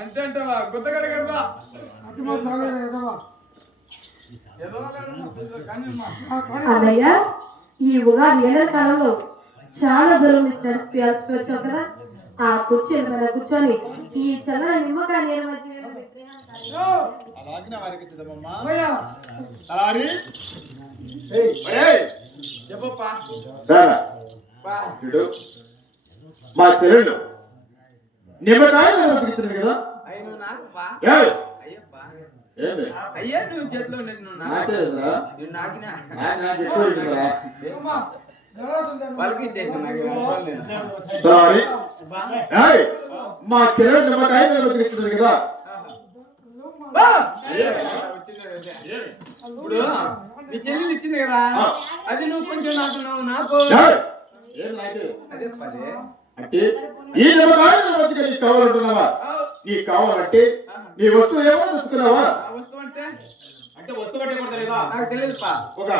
అంతే అంటావా గుద్దగడగడవా అన్నయ్య ఈ ఉగాది ఎండాకాలంలో చాలా దూరం నుంచి నడిచి వచ్చావు కదా ఆ కుర్చీల మీద కూర్చొని ఈ చల్లని నిమ్మకాయ నీరు మధ్య మా చెల్లెలు నిమ్మకాయలు బతికించింది కదా అయ్యా నువ్వు చేతిలో మా చెల్లెలు నిమ్మకాయలు బతికించింది కదా ఇప్పుడు నీ చెల్లెలు ఇచ్చింది కదా అది నువ్వు కొంచెం నాకు అదే పదే అంటే ఈ నిమ్మకాయలు నీకు కావాలంటున్నావా నీకు కావాలంటే నీ వస్తువు ఏమో తెచ్చుకున్నావా వస్తువు అంటే అంటే వస్తువు అంటే కూడా తెలియదా నాకు తెలియదు ఒక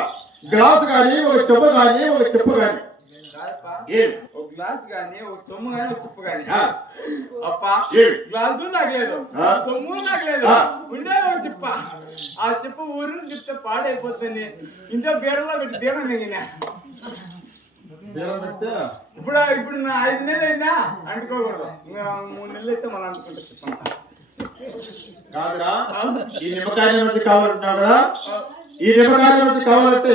గ్లాస్ కానీ ఒక చెప్పు కానీ ఒక చెప్పు కానీ ఒక గ్లాస్ గానీ ఒక చొమ్ము గానీ ఒక చెప్పు గానీ అప్పా గ్లాసు నాకు లేదు చొమ్ము నాకు లేదు ఉండే ఒక చెప్ప ఆ చెప్పు ఊరిని చెప్తే పాడైపోతుంది ఇంట్లో బీడలో పెట్టి బీరం దిగినా ఇప్పుడు నా 5 నెలలు అయిందా అంటుకోకూడదు 3 నెలలు అయితే మనం అనుకుంటా చెప్పండి కాదురా ఈ నిమ్మకాయ నుంచి కావాలంటున్నావు కదా ఈ నిమ్మకాయ నుంచి కావాలంటే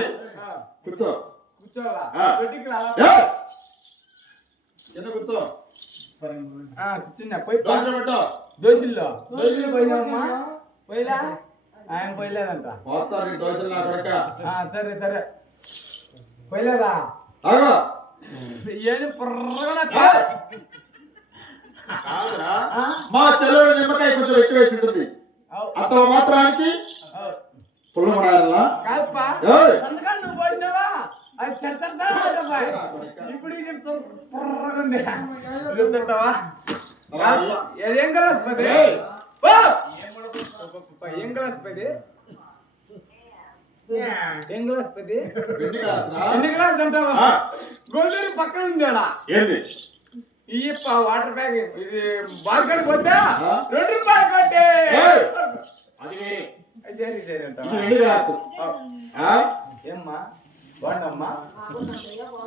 కూర్చోవాలా కూర్చో కూర్చున్నా పోయి దోశల్లో పోయినామా పోయిలా ఆయన పోయలేదంట సరే సరే పోయలేదా ఏం మా తెల్లవారు నిమ్మకాయ కొంచెం ఎక్కువ వేసి ఉంటుంది అంత మాత్రానికి పుల్లమరాయాలా నువ్వు పోయినావా అది ఇప్పుడు ఏం కలస్తుంది ఏం కలస్తుంది ఏం కలస్తుంది ఎన్ని గ్లాస్ అంటావా గోల్డెన్ పక్కన ఉంది అలా ఏంది ఈ వాటర్ బ్యాగ్ ఇది బార్కడికి వద్దా ₹2 కొట్టే ఏమ్మా బాగుండమ్మా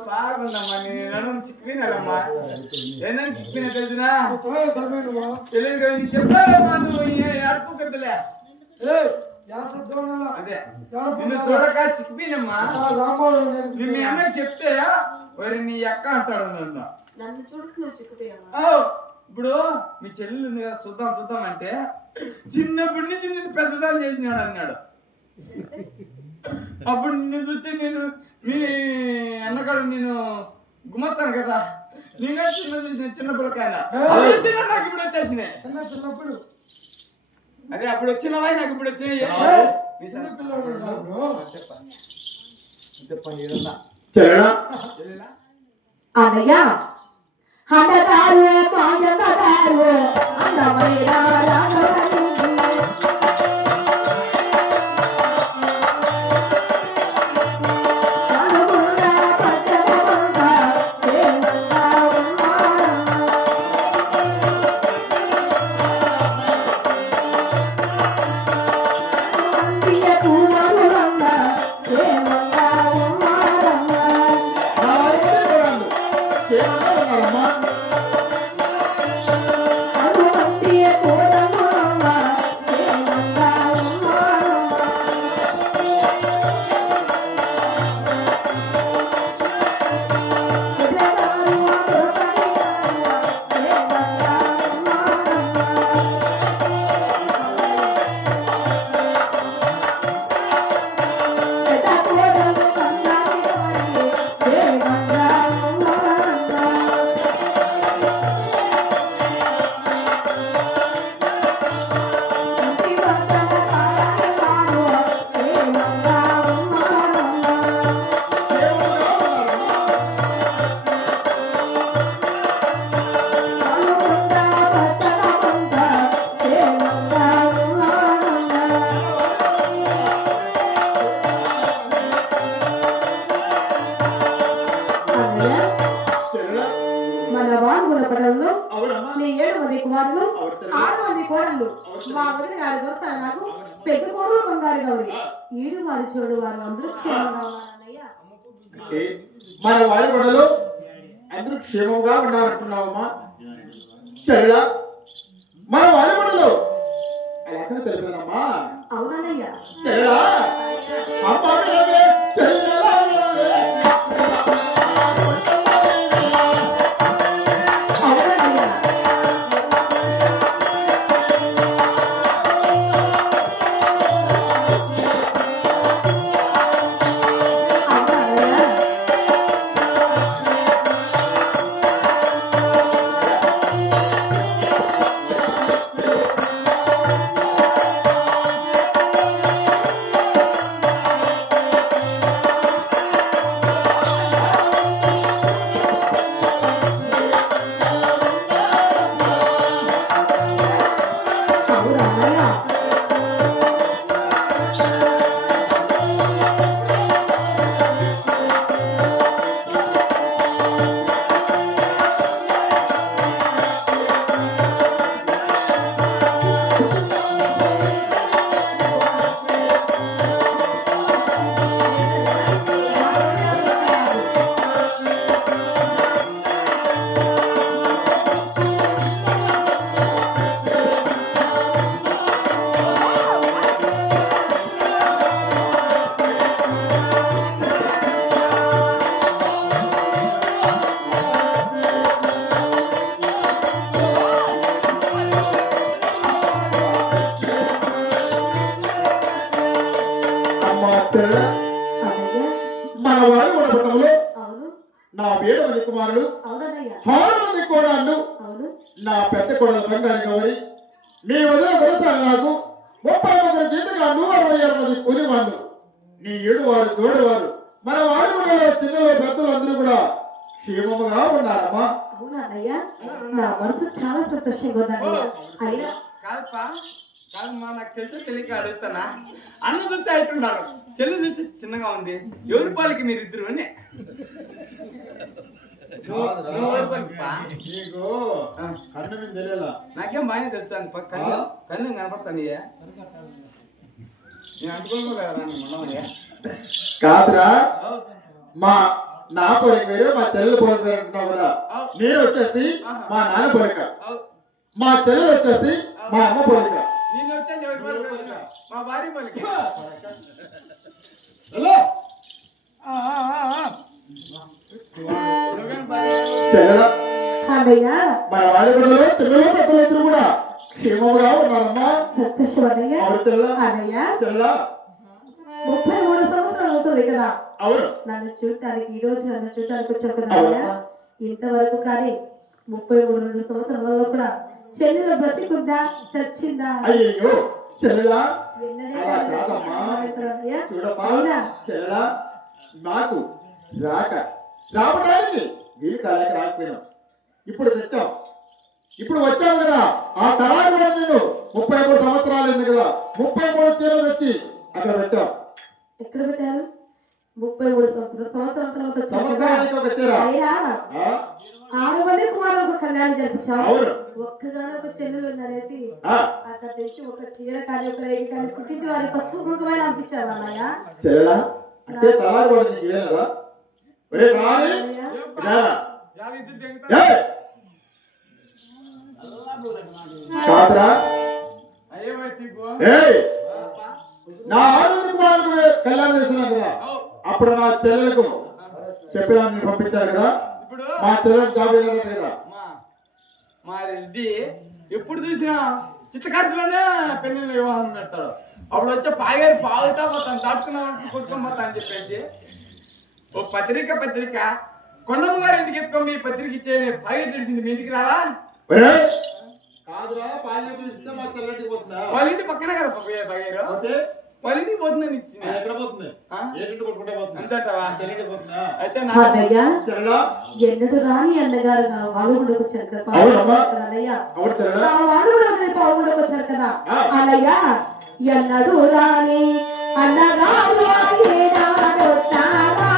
బాగుందమ్మా నేను చిక్కినారమ్మా ఏమన్నా చిక్కినా తెలిసినా తెలియదు కదా నీకు చెప్తానమ్మా నువ్వు అడుపు కదలే అదే నిన్ను చూడక చిక్కిపోయినమ్మా నిన్ను ఏమన్నా చెప్తే మరి నీ అక్క అంటాడు నన్ను ఇప్పుడు మీ చెల్లెలు ఉంది కదా చూద్దాం చూద్దాం అంటే చిన్నప్పటి నుంచి నేను పెద్దదాన్ని చేసినాడు అన్నాడు అప్పుడు నిన్ను చూస్తే నేను మీ అన్నగాడు నేను గుమ్మస్తాను కదా నేనే చిన్న పిల్లకాయన నాకు ఇప్పుడు వచ్చేసినాయి చిన్నప్పుడు అదే అప్పుడు వచ్చినవా నాకు ఇప్పుడు వచ్చినాయి చెప్పండి అన్నయ్య హఠదారు పాండదారు అందమైన కాలంలో అవునమ్మా నీ 7 మంది కుమారులు అవును తల్లి. 6 మంది కోడళ్ళు మా వదిలి గారి దొరత నాకు పెద్ద కోడలు బంగారు గౌరి ఈడు వారి చూడు వారు అందరూ క్షేమంగా ఉన్నారన్నయ్య. అంటే మన వారి గొడవలు అందరూ క్షేమంగా ఉన్నారంటున్నావమ్మా చెల్ల మన వారి గొడవలు ఎక్కడ తెలిపదమ్మా అవునన్నయ్య. చెల్ల అమ్మ వినవే చెల్లెలా వినవే అవునన్నయ్య. అవునన్నయ్య. అవునన్నయ్య. అమ్మా చెల్ల అన్నయ్య. మన వారి గొడవలు అవును. నా 7 మంది కుమారులు అవునన్నయ్య. 6 మంది కోడళ్ళు అవును. నా పెద్ద కోడలు బంగారు గౌరి నీ వదిన దొరుకుతారు నాకు 31 జీతగాళ్ళు 66 మంది కూలివాళ్ళు నీ 7 వారు తోడువారు మన వారి గొడవలో చిన్నలు పెద్దలు అందరూ కూడా క్షేమముగా ఉన్నారమ్మా అవునన్నయ్య. నా మనసు చాలా సంతోషంగా ఉందన్నయ్య. అయినా కాదప్పా కాదమ్మా నాకు తెలిసి తెలియక అడుగుతానా అన్న చూస్తే అవుతున్నారు చెల్లి చూస్తే చిన్నగా ఉంది ఎవరి పాలకి మీరిద్దరు అని నువ్వు ఎవరి పాలకిపా? నీకు కన్ను మీద తెలియాలా నాకేం బాగానే తెలుసా కన్ను కన్ను కనపడతాను నేను అంటుకోను కదా ఉండమని కాదురా మా నా పోలిక వేరు మా చెల్లెల పోలిక వేరు అంటున్నావు కదా నేను వచ్చేసి మా నాన్న పోలిక మా చెల్లెలు వచ్చేసి మా అమ్మ పోలిక నేను వచ్చేసి ఎవరి పాలకి మా భార్య పాలకి హలో చెల్లెల అన్నయ్య. మన వారి గొడవలో పిల్లలు పెద్దలందరూ కూడా క్షేమంగా ఉన్నారమ్మా సంతోషం అన్నయ్య. అవును చెల్ల అన్నయ్య చెల్ల 33 సంవత్సరాలు అవుతుంది కదా అవును నన్ను చూడటానికి ఈ రోజు నన్ను చూడటానికి వచ్చావు కదా అన్నయ్య. ఇంతవరకు కానీ 33 సంవత్సరాలలో కూడా చెల్లెల బ్రతికుందా చచ్చిందా అయ్యో చెల్లెలా విన్ననే అలా కాదమ్మా అన్నయ్య. చూడమ్మా అవునా? చెల్లెలా నాకు రావడానికి వీలు కాలేక రాకపోయినాం ఇప్పుడు తెచ్చాం ఇప్పుడు వచ్చావు కదా ఆ తరాలు కూడా నేను 33 సంవత్సరాలు అయింది కదా 33 చీరలు తెచ్చి అక్కడ పెట్టాం ఎక్కడ పెట్టారు 33 సంవత్సరాల తర్వాత వచ్చావు కదా. సంవత్సరానికి ఒక చీర అయినా ఆ? 6 మంది కుమారులకు కళ్యాణం జరిపించావు అవును ఒక్కగానే ఒక చెల్లెలు ఉందనేసి ఆ, అక్కడ తెచ్చి ఒక చీర కానీ ఒక రేగి కానీ పుట్టింటి వారి పసుపు కుంకుమైన అనిపించావు అన్నయ్య. చెల్లెలా అంటే తలారు కూడా నీకు ఇవేనదా ఒరే రాని అన్నయ్య. ఇదారా? ఇద్దరు దిగుతారు ఏయ్! కాదురా అయ్యే వైపు ఏయ్ నా ఆనంద కుమారుడు కళ్యాణం చేస్తున్నాను కదా అప్పుడు నా చెల్లెలకు చెప్పినా మీరు పంపించారు కదా ఇప్పుడు మా చెల్లెలకు జాబ్ ఇవ్వలేదు కదా మా రెడ్డి ఎప్పుడు చూసినా చిత్తకార్తెలోనే పెళ్లిళ్ళు వివాహం పెడతాడు అప్పుడు వచ్చే పాగారు పావుతా పోతాను దాచుకున్నాను కొట్టుకొని పోతా అని చెప్పేసి ఓ పత్రిక కొండమ్మ గారి ఇంటికి ఎత్తుకొని మీ పత్రిక ఇచ్చే పాకెట్ తెలిసింది మీ ఇంటికి రావా ఒరేయ్! కాదురా పాలు ఇస్తే మా చెల్లెటికి పోతుందా వాళ్ళ ఇంటి పక్కనే కదా పాగారు ఓకే వాళ్ళ ఇంటికి పోతుందని ఇచ్చిన ఎక్కడ పోతుంది ఆ? ఏంటి కొట్టుకుంటే పోతుంది అంతేంటావా? చెల్లెటికి పోతుందా అయితే నా అన్నయ్య చెల్లెలా ఎన్నడు రాని అన్నగారు నా వాళ్ళు కూడా వచ్చారు కదా అవునమ్మా. అన్నయ్య అవును చెల్లెలా నా వాళ్ళు కూడా పావులకు వచ్చారు కదా ఆ. అన్నయ్య ఎన్నడు రాని అన్నగారు ఏనాడు వచ్చావా?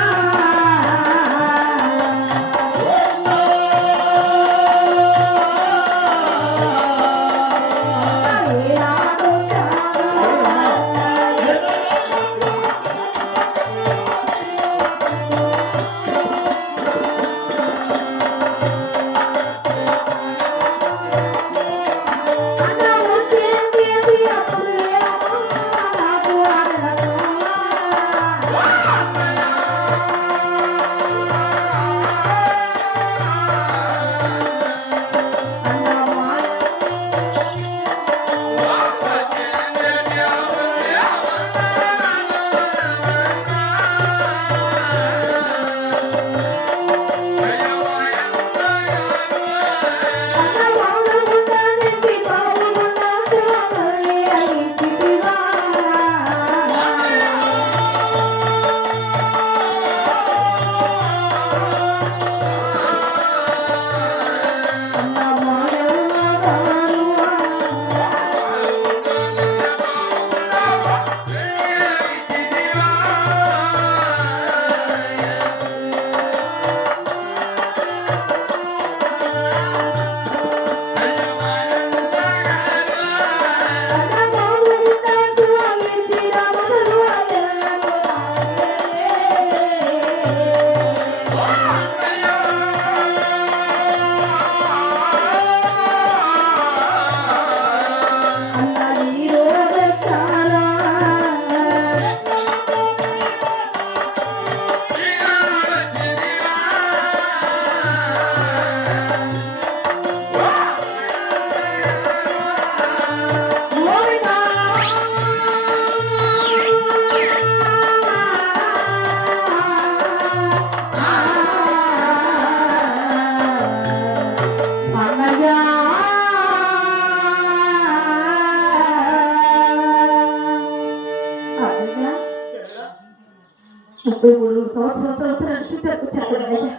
33 సంవత్సరాల తర్వాత నన్ను చూడటానికి వచ్చారు కదయ్యా.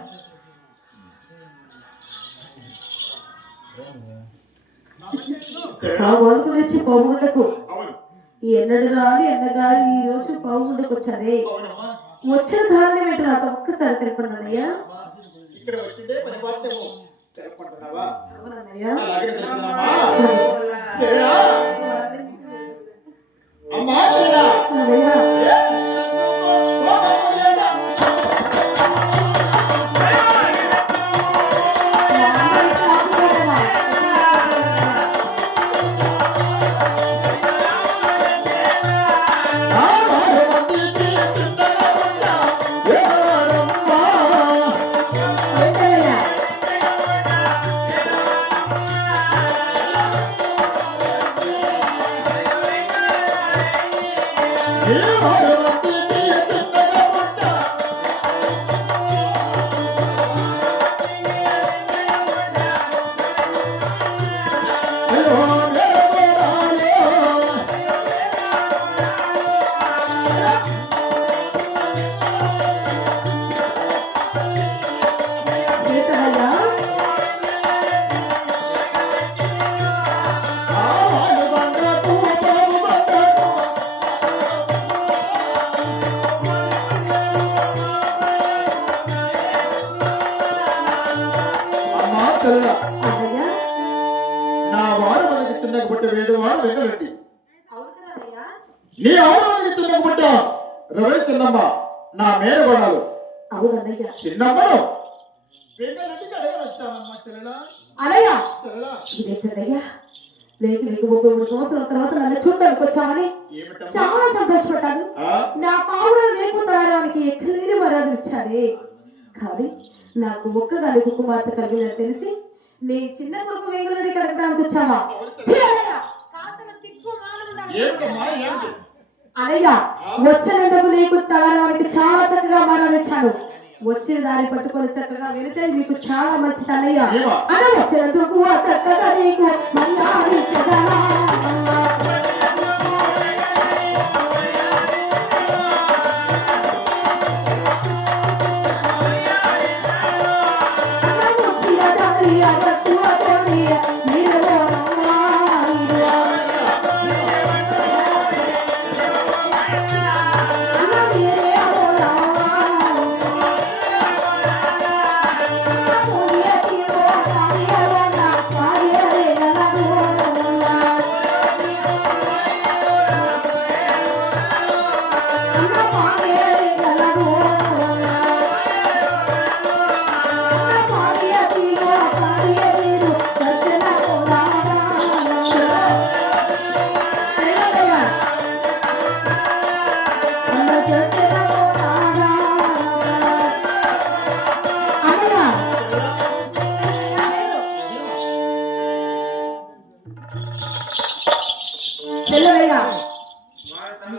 ఆ వరకు నుంచి పావుగుండకు ఎన్నడు రాని ఎన్నగాలి ఈ రోజు పావుగుండకు వచ్చారే. వచ్చిన కారణం ఏంటి నాతో ఒక్కసారి తెలుపండియ్యా. ఇక్కడ వచ్చిందే పని వాటేమో తెలుపంటున్నావా? అవునన్నయ్యా. అలాగే తెలుసునమ్మా. చెల్లా అమ్మా చెల్లా అన్నయ్యా. నా వారు మనకి చిన్నగా పుట్ట వేడువాడు వెంకరెడ్డి. నీ ఆరు మనకి చిన్నగా పుట్ట రవి చిన్నమ్మ నా మేనగోడాలు చిన్నమ్మను వెంకరెడ్డికి అడగని వచ్చానమ్మా చెల్లెలా. అలయ్యా చెల్లెలా ఇదేంటయ్యా, లేక 33 సంవత్సరాల తర్వాత నన్ను చూడడానికి వచ్చామని చాలా సంతోషపడ్డాను. నా పావులు లేకపోవడానికి ఎక్కడ లేని మర్యాద ఇచ్చారే. కానీ నాకు ఒక్కగాని కుమార్తె కలిగిన తెలిసి నేను చిన్న కొడుకు వెంగులడి కడగడానికి వచ్చావా? అలయ్యా వచ్చినందుకు నీకు తగడానికి చాలా చక్కగా మరణించాను. వచ్చిన దారి పట్టుకొని చక్కగా వెళితే మీకు చాలా మంచిది అన్నయ్య. అలా వచ్చినందుకు చక్కగా నీకు మళ్ళీ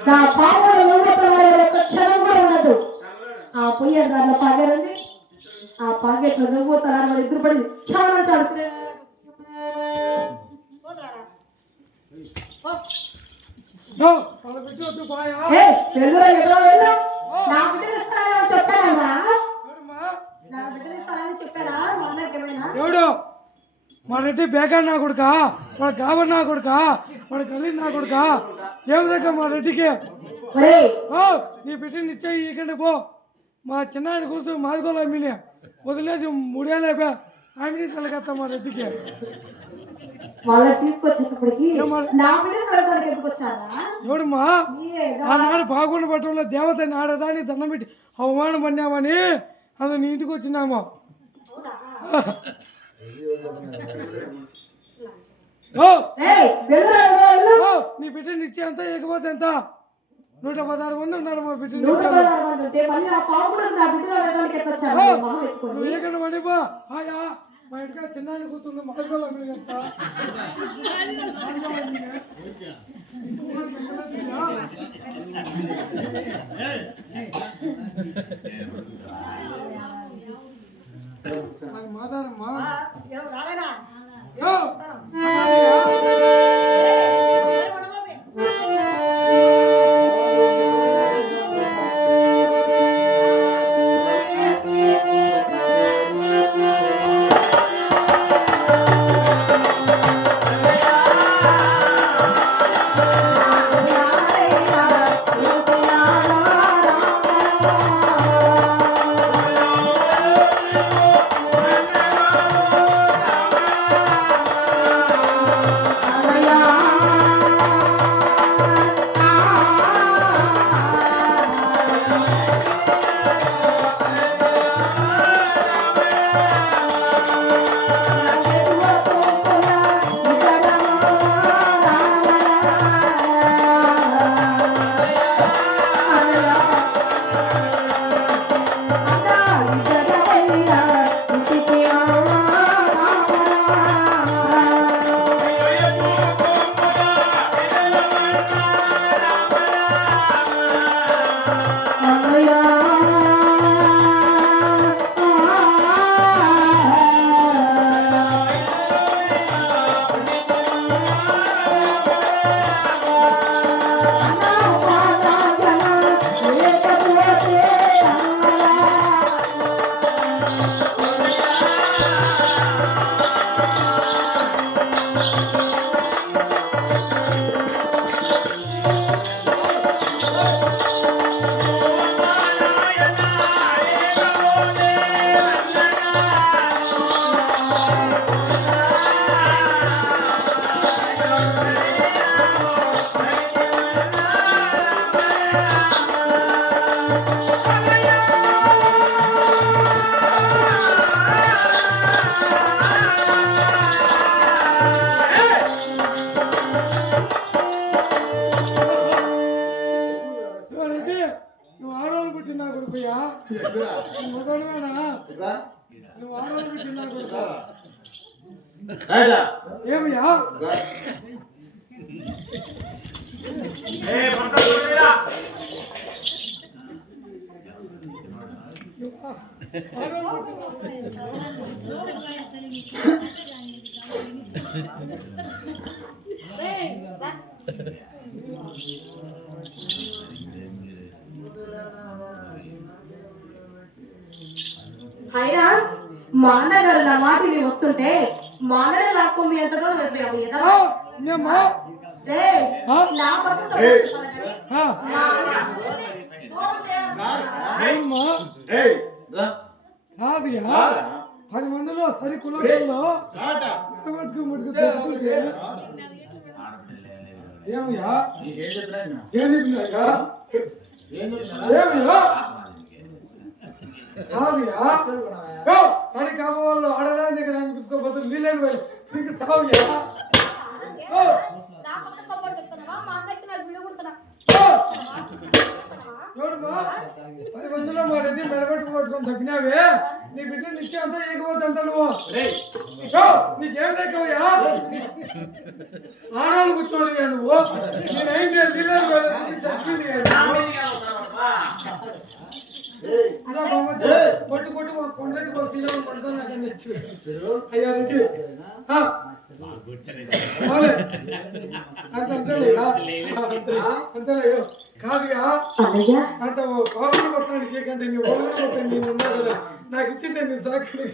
నా పావులు ఒక క్షణం కూడా ఉండదు. ఆ పొయ్యేడు దాంట్లో పాగారండి. ఆ పాగేట్లో నువ్వు తలారు ఇద్దరు పడి చాలా చాడుకునే నా బిడ్డలు ఇస్తానని చెప్పానమ్మా. నా బిడ్డలు ఇస్తానని చెప్పానా మా అందరికి ఏమైనా? ఎవడు మా రెడ్డి బేకార్ నా కొడుక, వాడు గాబర్ నా కొడుక, వాడు గల్లీ నా కొడుక, ఏమిదక్క మా రెడ్డికి నీ బిడ్డని ఇచ్చే ఈకండి పో. మా చిన్న ఆయన కూర్చో మాదిగోలు ఆమెని వదిలేసి 3 ఏళ్ళు అయిపోయా. ఆమెని తలకెత్తా మా రెడ్డికి. వాళ్ళని తీసుకొచ్చేటప్పటికి నా బిడ్డను కలగడానికి ఎందుకు వచ్చారా? ఎవడమ్మా ఆనాడు బాగుండ పట్టడంలో దేవతని ఆడదాని దండం పెట్టి అవమానం పడినామని అది నీ ఇంటికి వచ్చినామా. నీ బిడ్డని ఇచ్చే ఎంత ఇకపోతే ఎంత? 116 మంది ఉన్నారు మా బిడ్డ. నువ్వు ఏకన్నా పడిపో. ఆయా మా ఇంటికి చిన్న కూర్చుంది మాదిగోలు ఎంత మాట్లాడమ్మా. మగవాడివేనా? నువ్వు ఆడవాళ్ళు బిడ్డ నా కొడుకా? ఏమయ్యా? అయినా మా అన్నగారు నా మాటిని వస్తుంటే మా అన్ననే లాక్కొని ఎంత దూరం వెళ్ళిపోయావు ఆ, ఏమ్మా? నా పక్క ఆ, ఏమ్మా? కాదుయా 10 మందిలో 10 కులాల్లో పట్టుకు ముట్టుకు తెలుసుకుంటే ఏమయ్యా? ఏం చెప్పినాయా? ఏమయ్యా? కాదుయా? సరి కామ వాళ్ళు ఆడడానికి ఇక్కడ అనిపించుకోకపోతే నీళ్ళని వెళ్ళి నీకు తావుయా? చూడమ్మా, 10 మందిలో మా రెడ్డి మెడబెట్టుకు పట్టుకొని తగ్గినావే, నీ బిడ్డ నిత్యం అంతా ఏకపోతే అంత నువ్వు నీకేం తగ్గవయ్యా? ఆడాలు కూర్చోడు నువ్వు, నేను ఏం చేయాలి? చచ్చింది కొట్టు కొట్టు కొండకి పిల్లలు పడుతుంది నాకు తెచ్చు అయ్యా రెడ్డి అంతేలే కాదుగా అంత కోపం కొట్టడానికి కంటే నీ ఓళ్ళు కొట్టండి నేను ఉన్నా కదా నాకు ఇచ్చిండే నేను తాకండి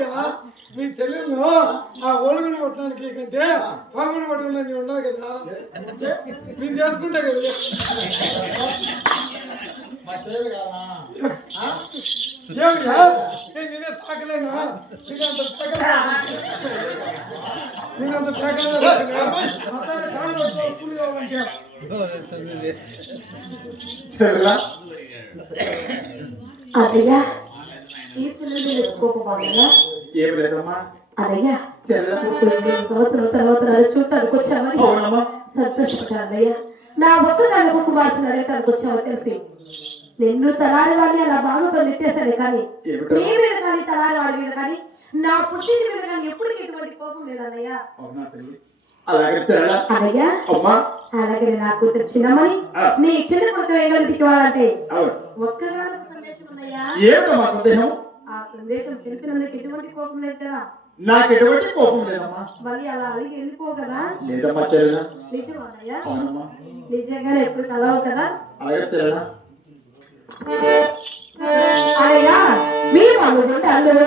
కదా నీ చెల్లెళ్ళు ఆ ఓలుగుని కొట్టడానికి కంటే కోపం కొట్టడానికి నేను ఉన్నా కదా నేను చేసుకుంటా కదా ఏమియా నేనే తాకలేనా నేనంత కూలి కావాలంటే అదయ్యా ఈ చెల్లెలు ఎత్తుకోకపోవాలా ఏం లేదమ్మా అదయ్యా చెల్లె సంవత్సరం తర్వాత చూడటానికి వచ్చామని సంతోషపడ్డానయ్యా నా ఒక్కదాన్ని ఒక్క బాధ్యత అడగటానికి వచ్చావో తెలిసి నిన్ను తలారి వాడిని అలా బాగుతో నెట్టేశాను కానీ నీ మీద కానీ తలారి వాడి మీద కానీ నా పుట్టింటి మీద కానీ ఎప్పటికీ ఎటువంటి కోపం లేదన్నయ్యా అదయ్యా అలాగే నా కూతురు చిన్నమ్మని నీ చిన్న కొడుకు ఏంటంటే వాళ్ళంటే ఒక్కగా సందేశం ఉన్నాయా ఆ సందేశం తెలిపినందుకు ఎటువంటి కోపం లేదు కదా నాకు ఎటువంటి కోపం లేదమ్మా మళ్ళీ అలా అడిగి వెళ్ళిపో కదా లేదమ్మా చెల్లెలా నిజమన్నయ్యా నిజంగానే ఎప్పుడు కలవు కదా అలాగే చెల్లెలా అయ్యా మీ వాళ్ళు అల్లు